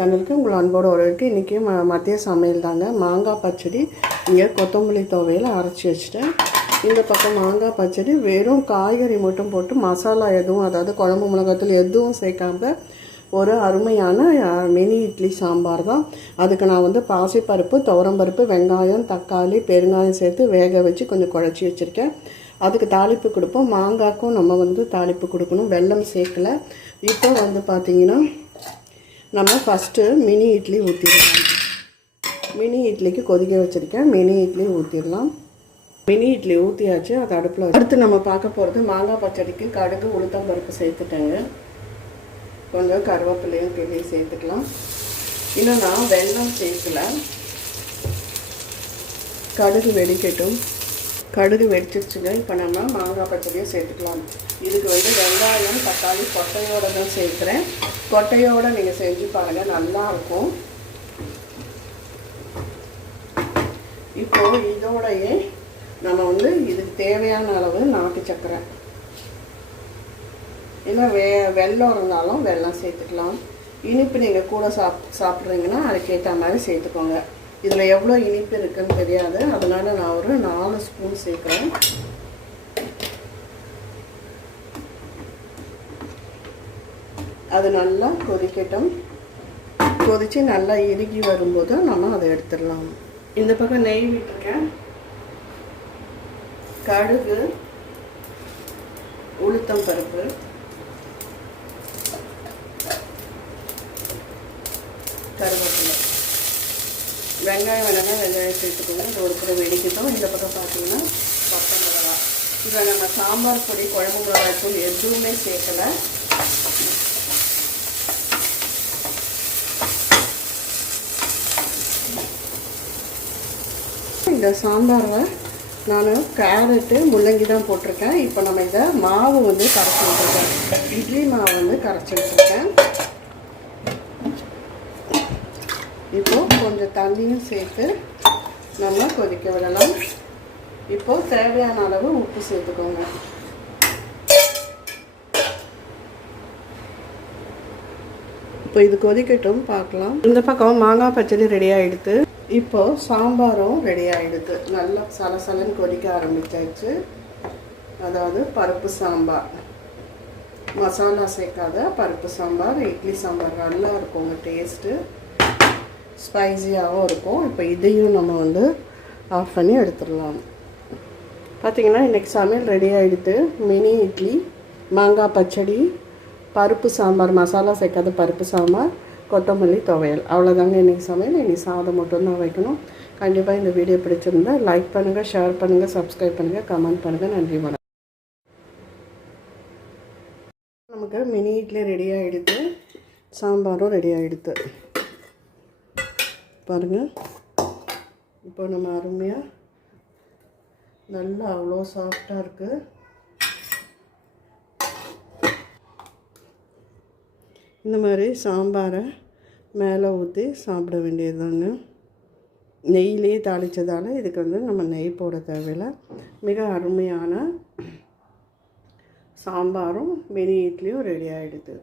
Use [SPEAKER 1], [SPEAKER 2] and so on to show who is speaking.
[SPEAKER 1] சேனலுக்கு உங்கள் அன்போடு வரவேற்கு இன்றைக்கி ம மதிய சமையல் தாங்க. மாங்காய் பச்சடி இங்கே கொத்தமல்லி துவையில் அரைச்சி வச்சுட்டேன். இந்த பக்கம் மாங்காய் பச்சடி வெறும் காய்கறி மட்டும் போட்டு மசாலா எதுவும் அதாவது குழம்பு மிளகாத்தூள் எதுவும் சேர்க்காம ஒரு அருமையான மினி இட்லி சாம்பார் தான். அதுக்கு நான் வந்து பாசிப்பருப்பு துவரம்பருப்பு வெங்காயம் தக்காளி பெருங்காயம் சேர்த்து வேக வச்சு கொஞ்சம் குழச்சி வச்சுருக்கேன். அதுக்கு தாளிப்பு கொடுப்போம். மாங்காய்க்கும் நம்ம வந்து தாளிப்பு கொடுக்கணும். வெல்லம் சேர்க்கல. இப்போ வந்து பார்த்திங்கன்னா நம்ம ஃபஸ்ட்டு மினி இட்லி ஊற்றிடலாம் மினி இட்லிக்கு கொதிக்க வச்சுருக்கேன். மினி இட்லி ஊற்றிடலாம் மினி இட்லி ஊற்றியாச்சு அது அடுப்பில் அடுத்து நம்ம பார்க்க போகிறது மாங்காய் பச்சடிக்கு கடுகு உளுத்தம் பருப்பு சேர்த்துட்டேங்க. கொஞ்சம் கருவேப்பிலையும் கிள்ளி சேர்த்துக்கலாம். இன்னும் நான் வெள்ளம் சேர்க்கல. கடுகு வெடிக்கட்டும். கடுகு வெடிச்சிருச்சுங்க. இப்போ நம்ம மாங்காய் பச்சடியை சேர்த்துக்கலாம். இதுக்கு வந்து வெங்காயம் தக்காளி கொட்டையோடு தான் சேர்க்குறேன். கொட்டையோடு நீங்கள் செஞ்சு பாருங்கள் நல்லாயிருக்கும் இப்போது இதோடையே நம்ம வந்து இதுக்கு தேவையான அளவு நாட்டு சக்கரை. இல்லை வே வெள்ளம் இருந்தாலும் வெள்ளம் சேர்த்துக்கலாம். இனிப்பு நீங்கள் கூட சாப் சாப்பிட்றீங்கன்னா அதுக்கேற்ற மாதிரி சேர்த்துக்கோங்க. இதில் எவ்வளோ இனிப்பு இருக்குன்னு தெரியாது. அதனால் நான் ஒரு நாலு ஸ்பூன் சேர்க்குறேன். அது நல்லா கொதிக்கட்டும். கொதித்து நல்லா இறுகி வரும்போது நம்ம அதை எடுத்துடலாம். இந்த பக்கம் நெய் விட்டுருக்கேன். கடுகு உளுத்தம் பருப்பு. கருவேப்பிலை. வெங்காயம் வேணும்னா வெங்காயம் சேர்த்துக்கோங்க. இது ஒரு கிலோ வெடிக்கட்டும். இந்த பக்கம் பார்த்தீங்கன்னா பச்சை மிளகா. இதில் நம்ம சாம்பார் பொடி குழம்பு மிளகாய் தூள் எதுவுமே சேர்க்கலை. இந்த சாம்பாரில் நான் கேரட்டு முள்ளங்கி தான் போட்டிருக்கேன். இப்போ நம்ம இதை மாவு வந்து கரைச்சி விட்டுருக்கேன் இட்லி மாவு வந்து கரைச்சி விட்டுருக்கேன் இப்போது கொஞ்சம் தண்ணியும் சேர்த்து நல்லா கொதிக்க விடலாம். இப்போது தேவையான அளவு உப்பு சேர்த்துக்கோங்க. இப்போ இது கொதிக்கட்டும் பார்க்கலாம். இந்த பக்கம் மாங்காய் பச்சடி ரெடி ஆகிடுது இப்போது சாம்பாரும் ரெடி ஆகிடுது நல்லா சலசலன்னு கொதிக்க ஆரம்பிச்சாச்சு. அதாவது பருப்பு சாம்பார். மசாலா சேர்க்காத பருப்பு சாம்பார் இட்லி சாம்பார் நல்லா இருக்கும் டேஸ்ட்டு ஸ்பைஸியாகவும் இருக்கும். இப்போ இதையும் நம்ம வந்து ஆஃப் பண்ணி எடுத்துடலாம். பார்த்திங்கன்னா இன்றைக்கி சமையல் ரெடி ஆகிடுது மினி இட்லி மாங்காய் பச்சடி பருப்பு சாம்பார் மசாலா சேர்க்காத பருப்பு சாம்பார் கொத்தமல்லி துவையல். அவ்வளோதாங்க இன்றைக்கி சமையல். இன்றைக்கி சாதம் மட்டும்தான் வைக்கணும். கண்டிப்பாக இந்த வீடியோ பிடிச்சிருந்தா லைக் பண்ணுங்கள் ஷேர் பண்ணுங்கள் சப்ஸ்கிரைப் பண்ணுங்கள் கமெண்ட் பண்ணுங்கள் நன்றி வணக்கம். நமக்கு மினி இட்லி ரெடி ஆகிடுது சாம்பாரும் ரெடி ஆகிடுது பாருங்கள் இப்போ நம்ம அருமையாக நல்லா அவ்வளோ சாஃப்டாக இருக்குது இந்த மாதிரி சாம்பாரை மேலே ஊற்றி சாப்பிட வேண்டியதுதாங்க. நெய்யிலே தாளித்ததால் இதுக்கு வந்து நம்ம நெய் போட தேவையில்லை. மிக அருமையான சாம்பாரும் மினி இட்லியும் ரெடி ஆகிடுது